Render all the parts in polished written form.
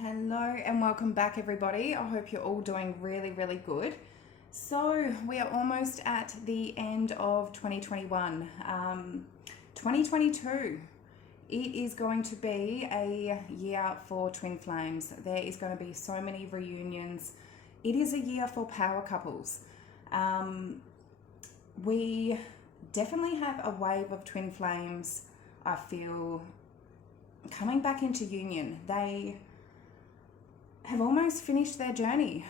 Hello and welcome back, everybody. I hope you're all doing really, really good. So, we are almost at the end of 2021. 2022, it is going to be a year for twin flames. There is going to be so many reunions. It is a year for power couples. We definitely have a wave of twin flames, I feel, coming back into union. They have almost finished their journey.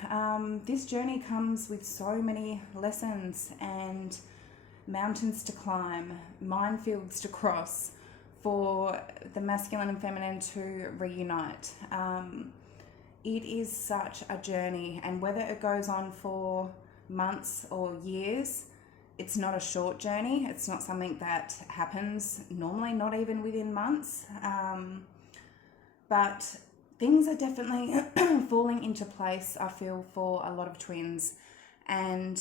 This journey comes with so many lessons and mountains to climb, minefields to cross for the masculine and feminine to reunite. It is such a journey, and whether it goes on for months or years, it's not a short journey. It's not something that happens normally, not even within months. But things are definitely falling into place, I feel, for a lot of twins. And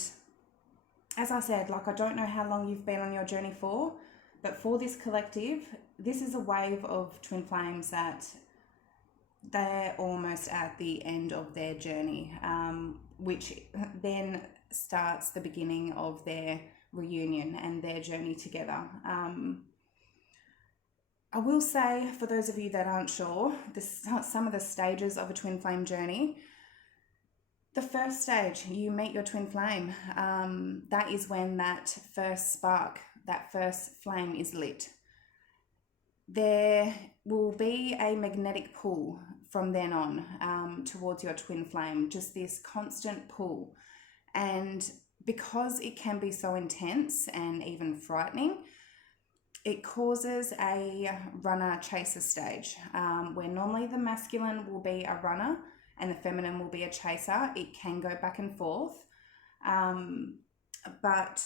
as I said, I don't know how long you've been on your journey for, but for this collective, this is a wave of twin flames that they're almost at the end of their journey, which then starts the beginning of their reunion and their journey together. I will say, for those of you that aren't sure, some of the stages of a twin flame journey. The first stage, you meet your twin flame. That is when that first spark, that first flame is lit. There will be a magnetic pull from then on towards your twin flame, just this constant pull. And because it can be so intense and even frightening, it causes a runner-chaser stage, where normally the masculine will be a runner and the feminine will be a chaser. It can go back and forth, but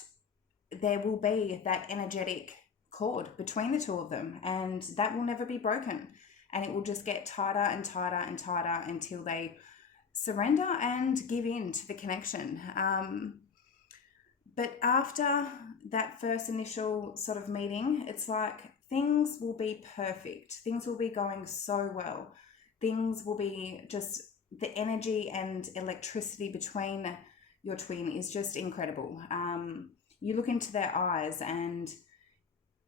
there will be that energetic cord between the two of them, and that will never be broken. And it will just get tighter and tighter and tighter until they surrender and give in to the connection. But after that first initial sort of meeting, it's like things will be perfect. Things will be going so well. Things will be just, the energy and electricity between your twin is just incredible. You look into their eyes and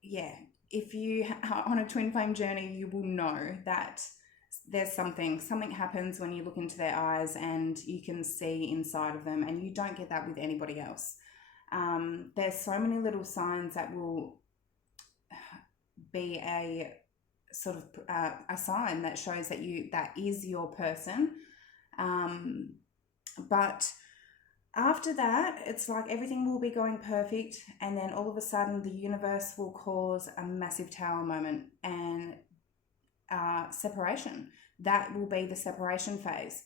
yeah, if you are on a twin flame journey, you will know that there's something happens when you look into their eyes and you can see inside of them, and you don't get that with anybody else. There's so many little signs that will be a sort of a sign that shows that that is your person. But after that, it's like everything will be going perfect, and then all of a sudden the universe will cause a massive tower moment and separation. That will be the separation phase.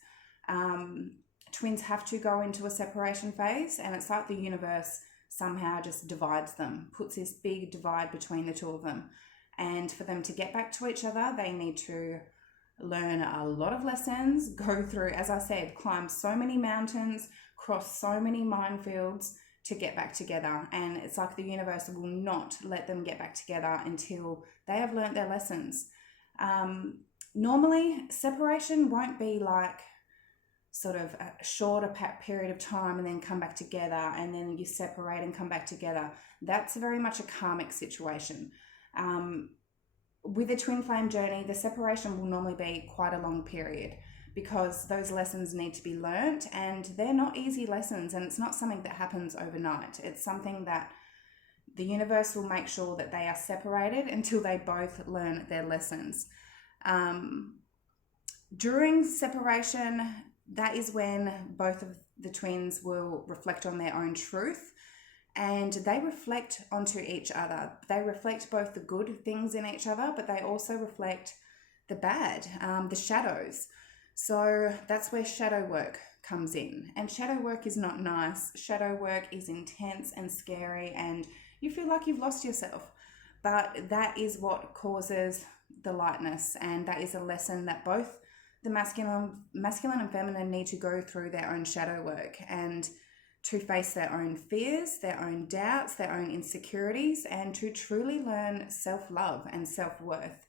Twins have to go into a separation phase, and it's like the universe somehow just divides them, puts this big divide between the two of them. And for them to get back to each other, they need to learn a lot of lessons, go through, as I said, climb so many mountains, cross so many minefields to get back together. And it's like the universe will not let them get back together until they have learnt their lessons. Normally, separation won't be like sort of a shorter period of time and then come back together, and then you separate and come back together. That's very much a karmic situation. With a twin flame journey, the separation will normally be quite a long period because those lessons need to be learnt, and they're not easy lessons, and it's not something that happens overnight. It's something that the universe will make sure that they are separated until they both learn their lessons. During separation, that is when both of the twins will reflect on their own truth, and they reflect onto each other. They reflect both the good things in each other, but they also reflect the bad, the shadows. So that's where shadow work comes in. And shadow work is not nice. Shadow work is intense and scary, and you feel like you've lost yourself. But that is what causes the lightness, and that is a lesson that both the masculine and feminine need to go through their own shadow work and to face their own fears, their own doubts, their own insecurities, and to truly learn self-love and self-worth.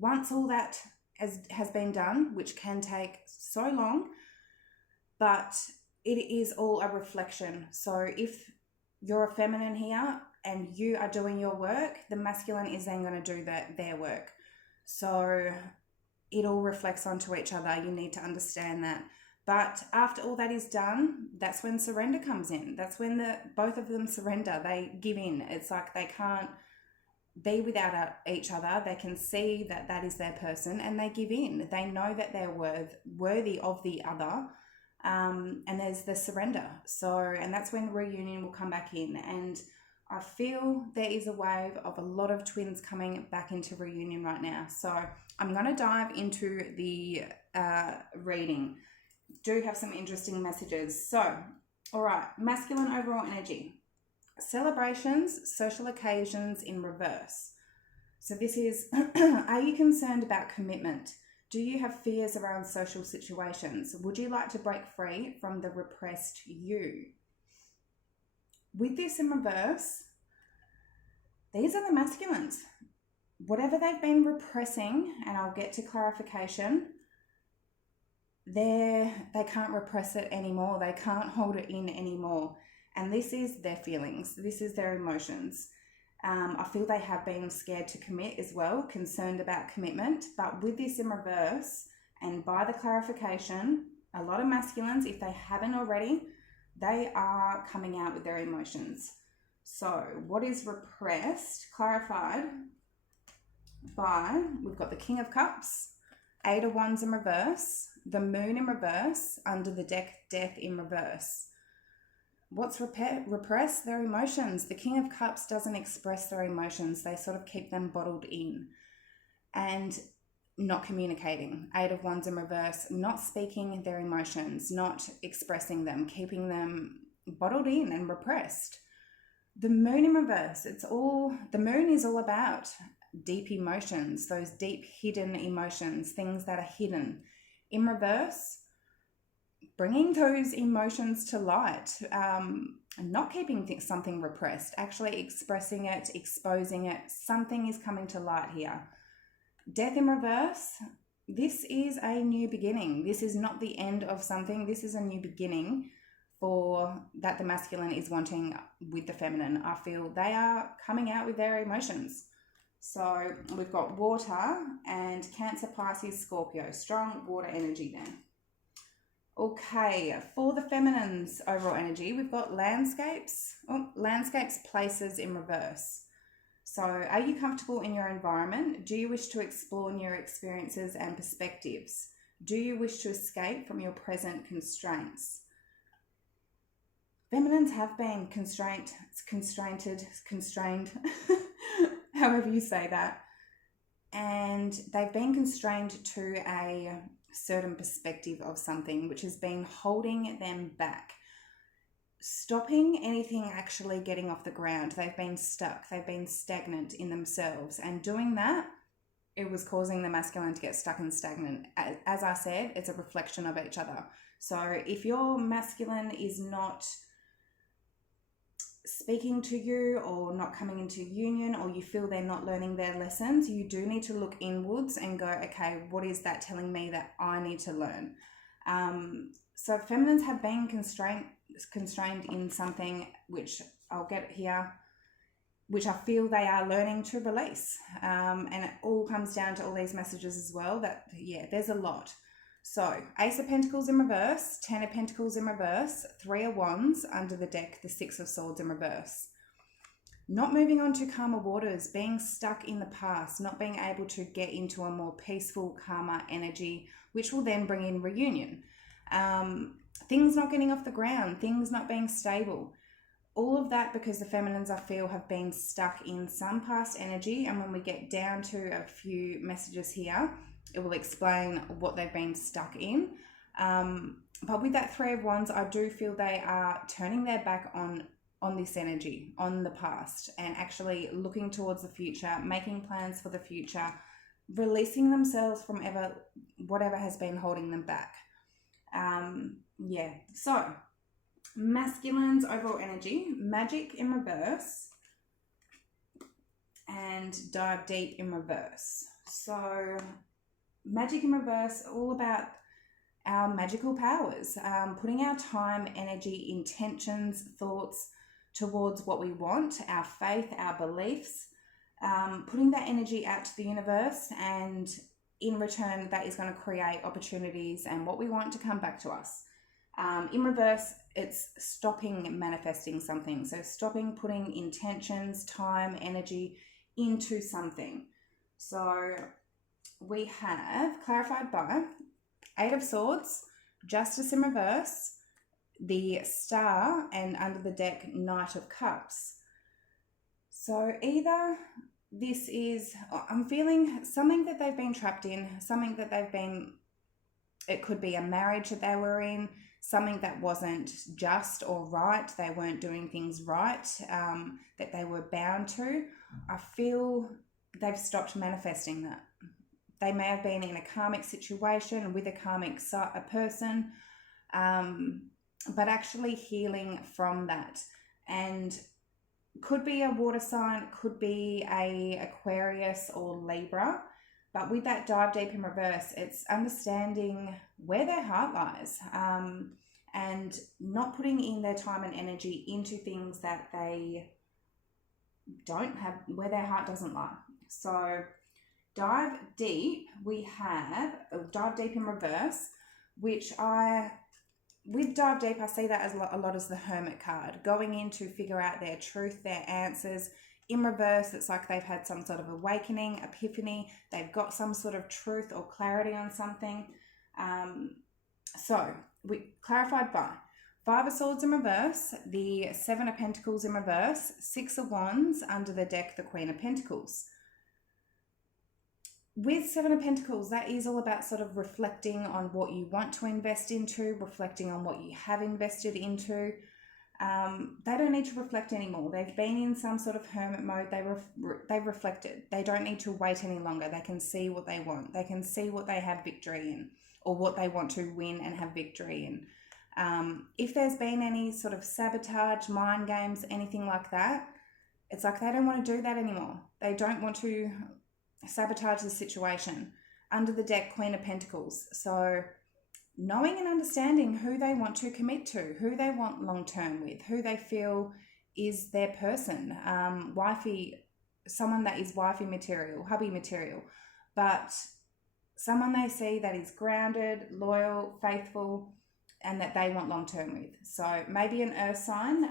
once all that has been done, which can take so long, but it is all a reflection. So if you're a feminine here and you are doing your work, the masculine is then going to do their work. So it all reflects onto each other. You need to understand that. But after all that is done, that's when surrender comes in. That's when both of them surrender. They give in. It's like they can't be without each other. They can see that that is their person and they give in. They know that they're worthy of the other. And there's the surrender. So, and that's when reunion will come back in. And I feel there is a wave of a lot of twins coming back into reunion right now. So I'm going to dive into the reading. Do have some interesting messages. So, all right, masculine overall energy. Celebrations, social occasions in reverse. So this is, are you concerned about commitment? Do you have fears around social situations? Would you like to break free from the repressed you? With this in reverse, these are the masculines. Whatever they've been repressing, and I'll get to clarification, they can't repress it anymore. They can't hold it in anymore. And this is their feelings. This is their emotions. I feel they have been scared to commit as well, concerned about commitment. But with this in reverse, and by the clarification, a lot of masculines, if they haven't already, they are coming out with their emotions. So what is repressed, clarified by, we've got the King of Cups, Eight of Wands in reverse, the Moon in reverse, under the deck, Death in reverse. What's repressed? Their emotions. The King of Cups doesn't express their emotions. They sort of keep them bottled in and not communicating. Eight of Wands in reverse, not speaking their emotions, not expressing them, keeping them bottled in and repressed. The Moon in reverse, the Moon is all about deep emotions, those deep hidden emotions, things that are hidden. In reverse, bringing those emotions to light, not keeping something repressed, actually expressing it, exposing it. Something is coming to light here. Death in reverse, this is a new beginning. This is not the end of something. This is a new beginning that the masculine is wanting with the feminine. I feel they are coming out with their emotions. So we've got water and Cancer, Pisces, Scorpio. Strong water energy there. Okay, for the feminine's overall energy, we've got landscapes, places in reverse. So are you comfortable in your environment? Do you wish to explore new experiences and perspectives? Do you wish to escape from your present constraints? Feminines have been constrained, however you say that. And they've been constrained to a certain perspective of something which has been holding them back, stopping anything actually getting off the ground. They've been stuck, they've been stagnant in themselves, and doing that, it was causing the masculine to get stuck and stagnant. As I said, it's a reflection of each other. So if your masculine is not speaking to you or not coming into union, or you feel they're not learning their lessons, you do need to look inwards and go, okay, what is that telling me that I need to learn? So feminines have been constrained in something, which I'll get here, which I feel they are learning to release. And it all comes down to all these messages as well, that, yeah, there's a lot. So Ace of Pentacles in reverse, Ten of Pentacles in reverse, Three of Wands under the deck, the Six of Swords in reverse. Not moving on to calmer waters, being stuck in the past, not being able to get into a more peaceful, calmer energy, which will then bring in reunion. Things not getting off the ground, things not being stable. All of that because the feminines, I feel, have been stuck in some past energy. And when we get down to a few messages here, it will explain what they've been stuck in. But with that Three of Wands, I do feel they are turning their back on this energy, on the past, and actually looking towards the future, making plans for the future, releasing themselves from whatever has been holding them back. So masculine's overall energy, Magic in reverse and Dive Deep in reverse. So magic in reverse, all about our magical powers, putting our time, energy, intentions, thoughts towards what we want, our faith, our beliefs, putting that energy out to the universe, and in return, that is going to create opportunities and what we want to come back to us. In reverse, it's stopping manifesting something. So stopping putting intentions, time, energy into something. So we have clarified by Eight of Swords, Justice in reverse, the Star, and under the deck, Knight of Cups. So either this is, I'm feeling something that they've been trapped in, something that it could be a marriage that they were in, something that wasn't just or right, they weren't doing things right, that they were bound to. I feel they've stopped manifesting that. They may have been in a karmic situation with a person, but actually healing from that. And could be a water sign, could be a Aquarius or Libra. But with that dive deep in reverse, it's understanding where their heart lies, and not putting in their time and energy into things that they don't have, where their heart doesn't lie. So dive deep, we have dive deep in reverse, with dive deep, I see that as a lot as the Hermit card, going in to figure out their truth, their answers. In reverse, it's like they've had some sort of awakening, epiphany. They've got some sort of truth or clarity on something. So we clarified by Five of Swords in reverse, the Seven of Pentacles in reverse, Six of Wands, under the deck, the Queen of Pentacles. With Seven of Pentacles, that is all about sort of reflecting on what you want to invest into, reflecting on what you have invested into. They don't need to reflect anymore. They've been in some sort of hermit mode. They've reflected. They don't need to wait any longer. They can see what they want. They can see what they have victory in, or what they want to win and have victory in. If there's been any sort of sabotage, mind games, anything like that, it's like they don't want to do that anymore. They don't want to sabotage the situation. Under the deck, Queen of Pentacles. So knowing and understanding who they want to commit to, who they want long-term with, who they feel is their person, wifey, someone that is wifey material, hubby material, but someone they see that is grounded, loyal, faithful, and that they want long-term with. So maybe an earth sign,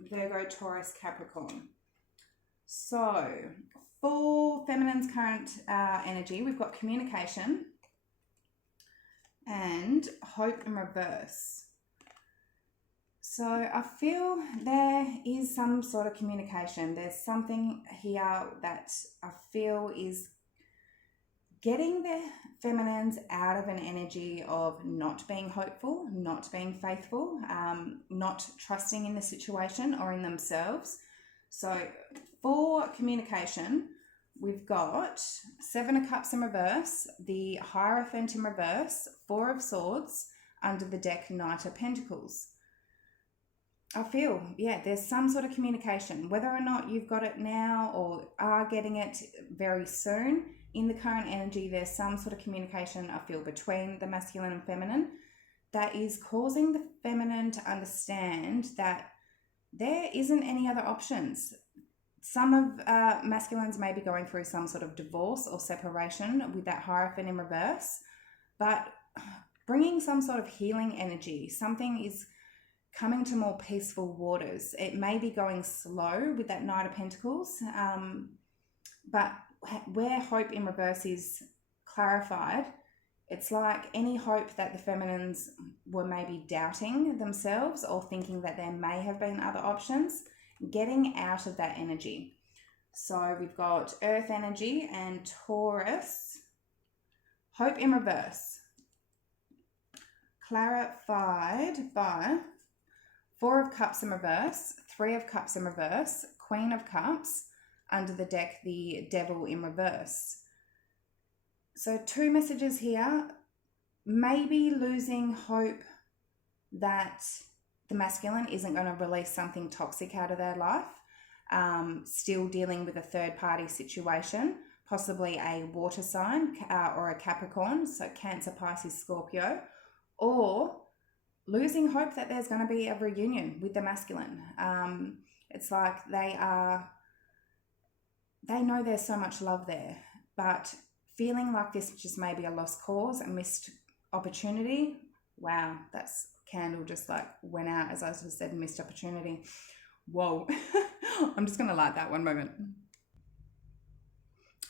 Virgo, Taurus, Capricorn. So for feminine's current energy, we've got communication and hope in reverse. So I feel there is some sort of communication. There's something here that I feel is getting the feminines out of an energy of not being hopeful, not being faithful, not trusting in the situation or in themselves. So for communication, we've got Seven of Cups in reverse, the Hierophant in reverse, Four of Swords, under the deck, Knight of Pentacles. I feel, there's some sort of communication, whether or not you've got it now or are getting it very soon. In the current energy, there's some sort of communication, I feel, between the masculine and feminine that is causing the feminine to understand that there isn't any other options. Some of masculines may be going through some sort of divorce or separation with that Hierophant in reverse, but bringing some sort of healing energy, something is coming to more peaceful waters. It may be going slow with that Knight of Pentacles, but where hope in reverse is clarified, it's like any hope that the feminines were maybe doubting themselves or thinking that there may have been other options, getting out of that energy. So we've got Earth energy and Taurus, hope in reverse, clarified by Four of Cups in reverse, Three of Cups in reverse, Queen of Cups, under the deck, the Devil in reverse. So two messages here, maybe losing hope that the masculine isn't going to release something toxic out of their life, still dealing with a third party situation, possibly a water sign or a Capricorn, so Cancer, Pisces, Scorpio, or losing hope that there's going to be a reunion with the masculine. It's like they know there's so much love there, but feeling like this just may be a lost cause, a missed opportunity. Wow, that's candle just like went out as I just said, missed opportunity. Whoa. I'm just going to light that one moment.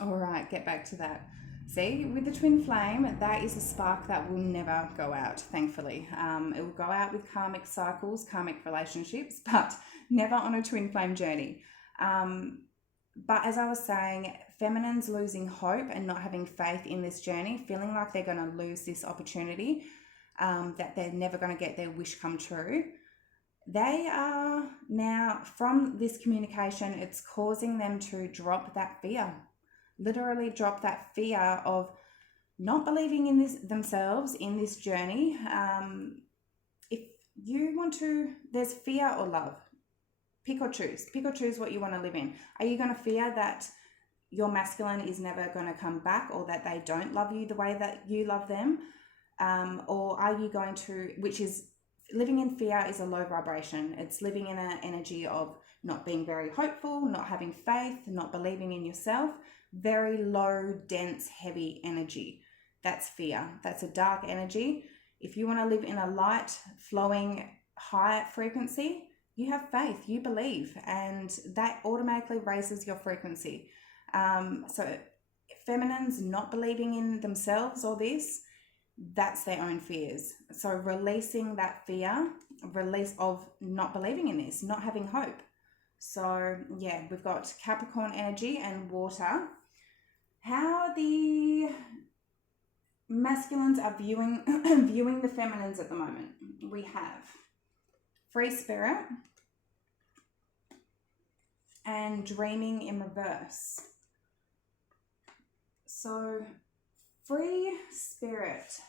All right, get back to that. See, with the twin flame, that is a spark that will never go out, thankfully. It will go out with karmic cycles, karmic relationships, but never on a twin flame journey. But as I was saying, feminines losing hope and not having faith in this journey, feeling like they're going to lose this opportunity, that they're never going to get their wish come true. They are now, from this communication, it's causing them to drop that fear. Literally drop that fear of not believing in this themselves in this journey. If you want to, there's fear or love. Pick or choose what you want to live in. Are you going to fear that your masculine is never going to come back, or that they don't love you the way that you love them? Or are you going to, which is, living in fear is a low vibration. It's living in an energy of not being very hopeful, not having faith, not believing in yourself. Very low, dense, heavy energy. That's fear. That's a dark energy. If you want to live in a light, flowing, high frequency, you have faith, you believe, and that automatically raises your frequency. So feminines not believing in themselves or this, that's their own fears. So releasing that fear, release of not believing in this, not having hope. So yeah, we've got Capricorn energy and water. How the masculines are viewing the feminines at the moment. We have free spirit and dreaming in reverse. So free spirit,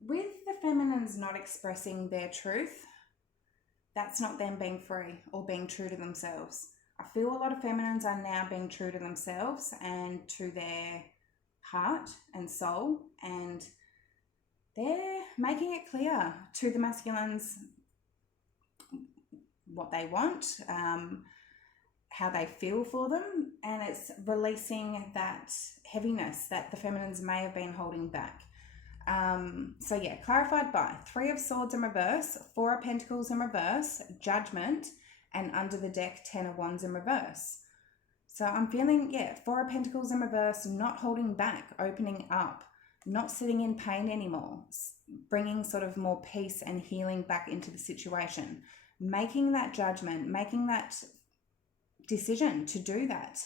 with the feminines not expressing their truth, that's not them being free or being true to themselves. I feel a lot of feminines are now being true to themselves and to their heart and soul, and they're making it clear to the masculines what they want, how they feel for them, and it's releasing that heaviness that the feminines may have been holding back. So yeah, clarified by 3 of Swords in reverse, 4 of Pentacles in reverse, Judgment, and under the deck 10 of Wands in reverse. So I'm feeling, 4 of Pentacles in reverse, not holding back, opening up, not sitting in pain anymore, bringing sort of more peace and healing back into the situation, making that judgment, making that decision to do that,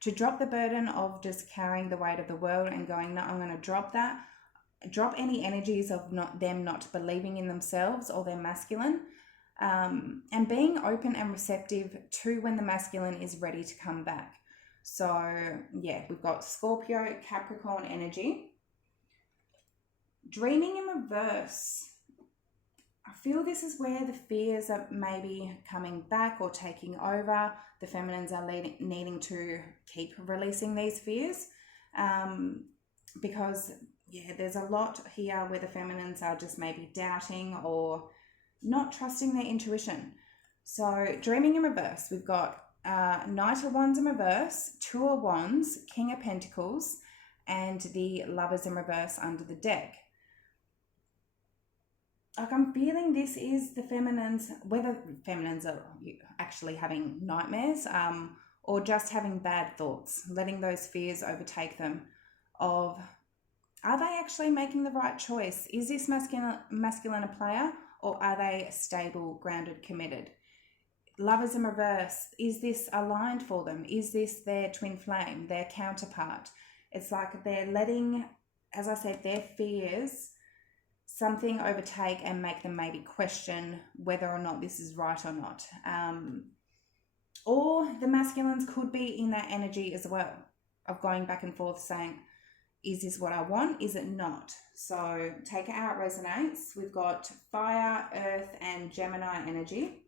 to drop the burden of just carrying the weight of the world and going, no, I'm going to drop that, drop any energies of not believing in themselves or their masculine, and being open and receptive to when the masculine is ready to come back. So yeah, we've got Scorpio, Capricorn energy. Dreaming in reverse. I feel this is where the fears are maybe coming back or taking over. The feminines are needing to keep releasing these fears, because there's a lot here where the feminines are just maybe doubting or not trusting their intuition. So dreaming in reverse, we've got Knight of Wands in reverse, 2 of Wands, King of Pentacles, and the Lovers in reverse under the deck. Like, I'm feeling this is the feminines, whether feminines are actually having nightmares, or just having bad thoughts, letting those fears overtake them of, are they actually making the right choice? Is this masculine a player, or are they stable, grounded, committed? Lovers in reverse, is this aligned for them? Is this their twin flame, their counterpart? It's like they're letting, as I said, their fears, something overtake and make them maybe question whether or not this is right or not. Or the masculines could be in that energy as well, of going back and forth saying, is this what I want? Is it not? So take it how it resonates. We've got fire, earth, and Gemini energy.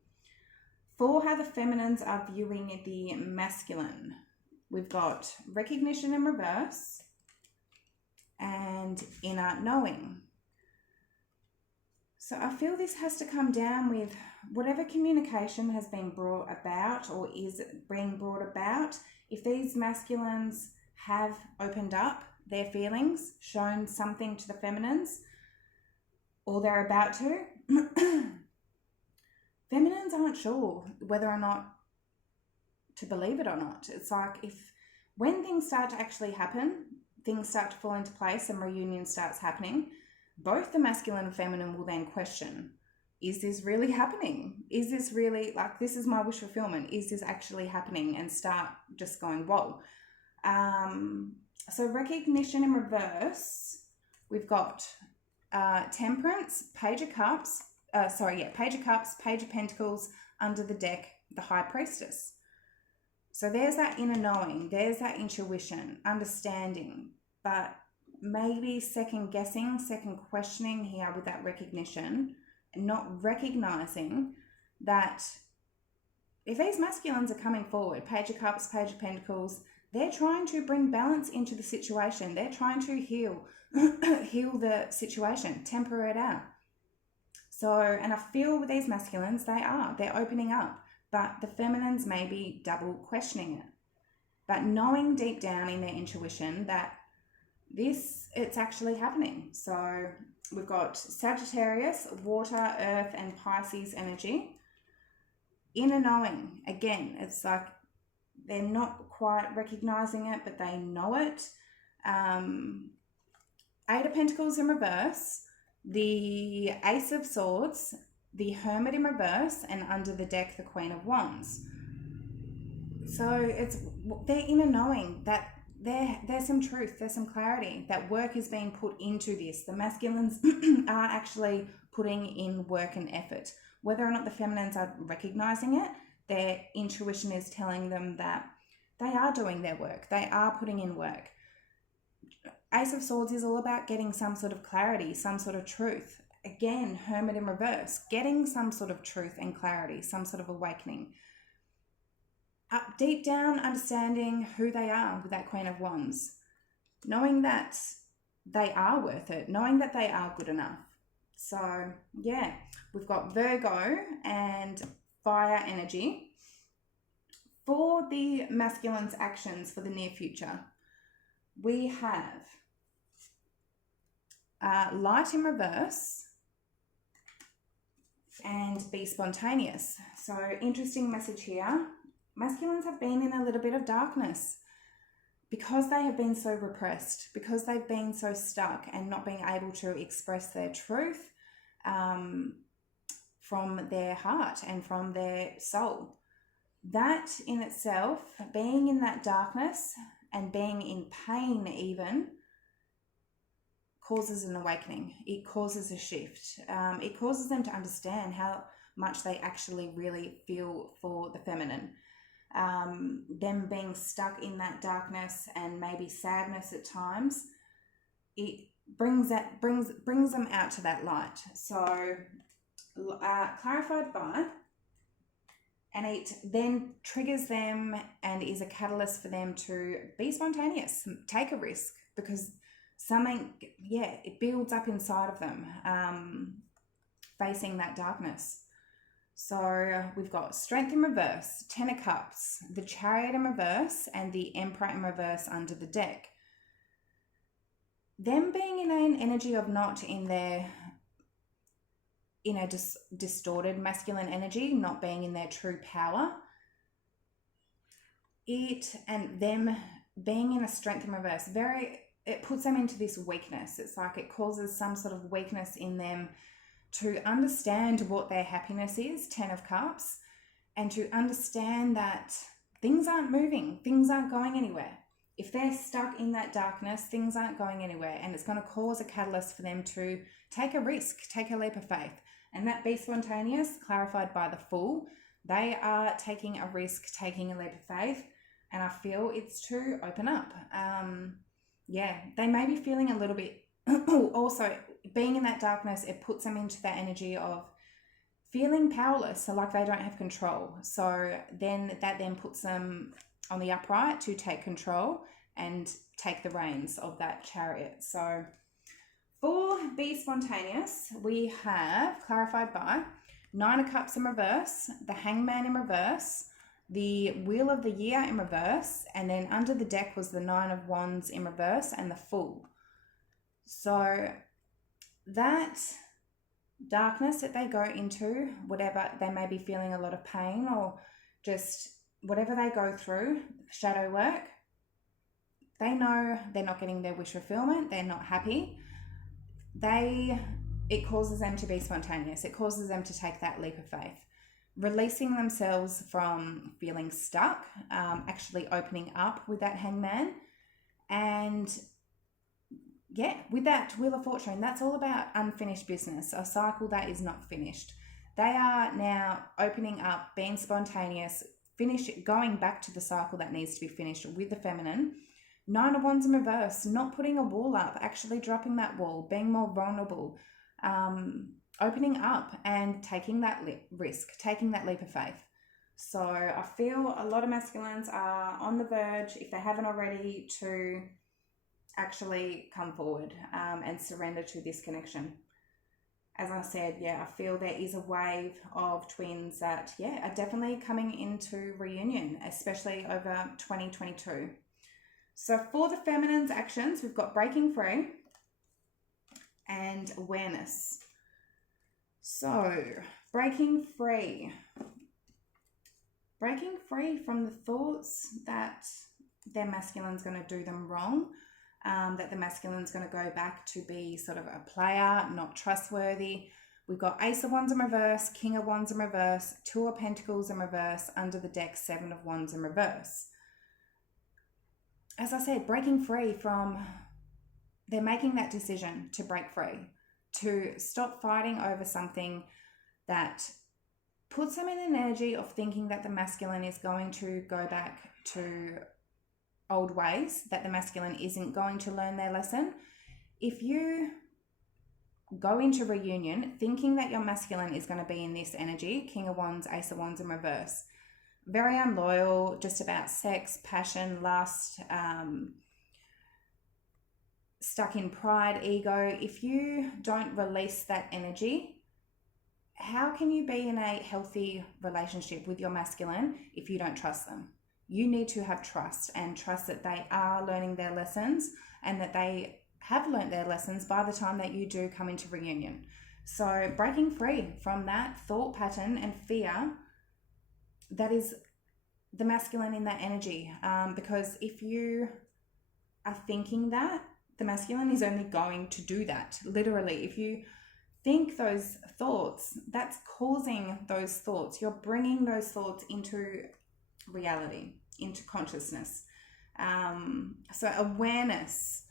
For how the feminines are viewing the masculine. we've got recognition in reverse and inner knowing. So I feel this has to come down with whatever communication has been brought about or is being brought about. If these masculines have opened up their feelings, shown something to the feminines, or they're about to, feminines aren't sure whether or not to believe it or not. It's like when things start to actually happen, things start to fall into place and reunion starts happening, both the masculine and feminine will then question, is this really happening? Is this really, like, this is my wish fulfillment? Is this actually happening? And start just going, whoa. So recognition in reverse, we've got Temperance, Page of Cups, Page of Cups, Page of Pentacles, under the deck, the High Priestess. So there's that inner knowing, there's that intuition, understanding, but maybe second guessing, second questioning here with that recognition, and not recognizing that if these masculines are coming forward, Page of Cups, Page of Pentacles, they're trying to bring balance into the situation. They're trying to heal the situation, temper it out. So, and I feel with these masculines, they're opening up, but the feminines may be double questioning it. But knowing deep down in their intuition that it's actually happening. So we've got Sagittarius, water, earth, and Pisces energy. Inner knowing, again, it's like they're not quite recognizing it, but they know it. Eight of Pentacles in reverse, the Ace of Swords, the Hermit in reverse, and under the deck, the Queen of Wands. So it's their inner knowing that there's some truth, there's some clarity, that work is being put into this. The masculines are actually putting in work and effort. Whether or not the feminines are recognizing it, their intuition is telling them that they are doing their work, they are putting in work. Ace of Swords is all about getting some sort of clarity, some sort of truth. Again, Hermit in reverse, getting some sort of truth and clarity, some sort of awakening. Up deep down, understanding who they are with that Queen of Wands. Knowing that they are worth it, knowing that they are good enough. So, yeah, we've got Virgo and fire energy. For the masculine's actions for the near future, we have light in reverse and be spontaneous. So, interesting message here. Masculines have been in a little bit of darkness because they have been so repressed, because they've been so stuck and not being able to express their truth from their heart and from their soul. That in itself, being in that darkness and being in pain even, causes an awakening. It causes a shift. It causes them to understand how much they actually really feel for the feminine. Them being stuck in that darkness and maybe sadness at times, it brings them out to that light. So clarified by, and it then triggers them and is a catalyst for them to be spontaneous, take a risk, because something, it builds up inside of them, facing that darkness. So we've got Strength in reverse, Ten of Cups, the Chariot in reverse, and the Emperor in reverse under the deck. Them being in an energy of not in their, distorted masculine energy, not being in their true power. And them being in a Strength in reverse, it puts them into this weakness. It's like it causes some sort of weakness in them to understand what their happiness is, Ten of Cups, and to understand that things aren't moving, things aren't going anywhere. If they're stuck in that darkness, things aren't going anywhere, and it's going to cause a catalyst for them to take a risk, take a leap of faith. And that be spontaneous, clarified by the Fool, they are taking a risk, taking a leap of faith, and I feel it's to open up. They may be feeling a little bit, also being in that darkness, it puts them into that energy of feeling powerless, so like they don't have control. So then that puts them on the upright to take control and take the reins of that chariot. So for Be Spontaneous, we have clarified by 9 of Cups in reverse, the Hangman in reverse, the Wheel of the Year in reverse, and then under the deck was the 9 of Wands in reverse and the Fool. So that darkness that they go into, whatever they may be feeling, a lot of pain or just whatever they go through, shadow work, they know they're not getting their wish fulfillment, they're not happy. It causes them to be spontaneous. It causes them to take that leap of faith, releasing themselves from feeling stuck, actually opening up with that Hangman. And yeah, with that Wheel of Fortune, that's all about unfinished business, a cycle that is not finished. They are now opening up, being spontaneous, going back to the cycle that needs to be finished with the feminine. 9 of Wands in reverse, not putting a wall up, actually dropping that wall, being more vulnerable, opening up and taking that risk, taking that leap of faith. So I feel a lot of masculines are on the verge, if they haven't already, to actually come forward and surrender to this connection. As I said, I feel there is a wave of twins that, are definitely coming into reunion, especially over 2022. So for the feminine's actions, we've got breaking free and awareness. So breaking free from the thoughts that their masculine's going to do them wrong, that the masculine's going to go back to be sort of a player, not trustworthy. We've got Ace of Wands in reverse, King of Wands in reverse, 2 of Pentacles in reverse, under the deck 7 of Wands in reverse. As I said, breaking free from, they're making that decision to break free, to stop fighting over something that puts them in an energy of thinking that the masculine is going to go back to old ways, that the masculine isn't going to learn their lesson. If you go into reunion thinking that your masculine is going to be in this energy, King of Wands, Ace of Wands in reverse, very unloyal, just about sex, passion, lust, stuck in pride, ego. If you don't release that energy, how can you be in a healthy relationship with your masculine if you don't trust them? You need to have trust, and trust that they are learning their lessons and that they have learned their lessons by the time that you do come into reunion. So breaking free from that thought pattern and fear that is the masculine in that energy, because if you are thinking that, the masculine is only going to do that. Literally, if you think those thoughts, that's causing those thoughts. You're bringing those thoughts into reality, into consciousness. So awareness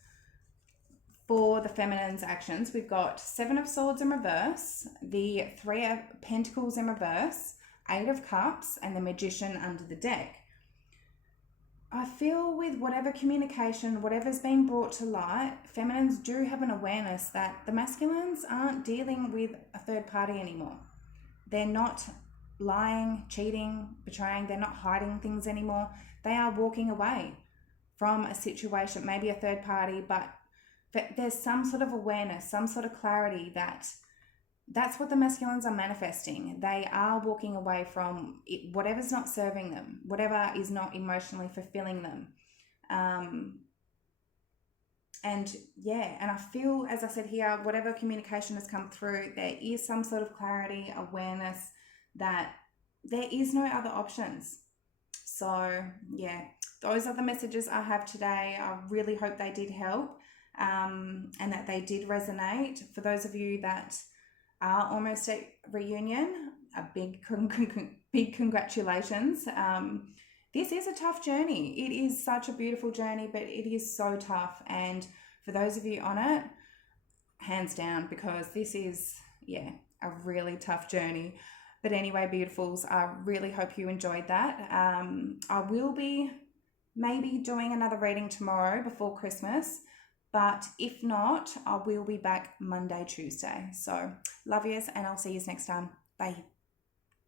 for the feminine's actions, we've got 7 of Swords in reverse, the 3 of Pentacles in reverse, 8 of Cups, and the Magician under the deck. I feel with whatever communication, whatever's being brought to light, feminines do have an awareness that the masculines aren't dealing with a third party anymore. They're not lying, cheating, betraying. They're not hiding things anymore. They are walking away from a situation, maybe a third party, but there's some sort of awareness, some sort of clarity that that's what the masculines are manifesting. They are walking away from it, whatever's not serving them, whatever is not emotionally fulfilling them. And I feel, as I said here, whatever communication has come through, there is some sort of clarity, awareness that there is no other options. So those are the messages I have today. I really hope they did help, and that they did resonate. For those of you that are almost at reunion, a big congratulations. This is a tough journey. It is such a beautiful journey, but it is so tough. And for those of you on it, hands down, because this is, a really tough journey. But anyway, beautifuls, I really hope you enjoyed that. I will be maybe doing another reading tomorrow before Christmas. But if not, I will be back Monday, Tuesday. So love yous, and I'll see you next time. Bye.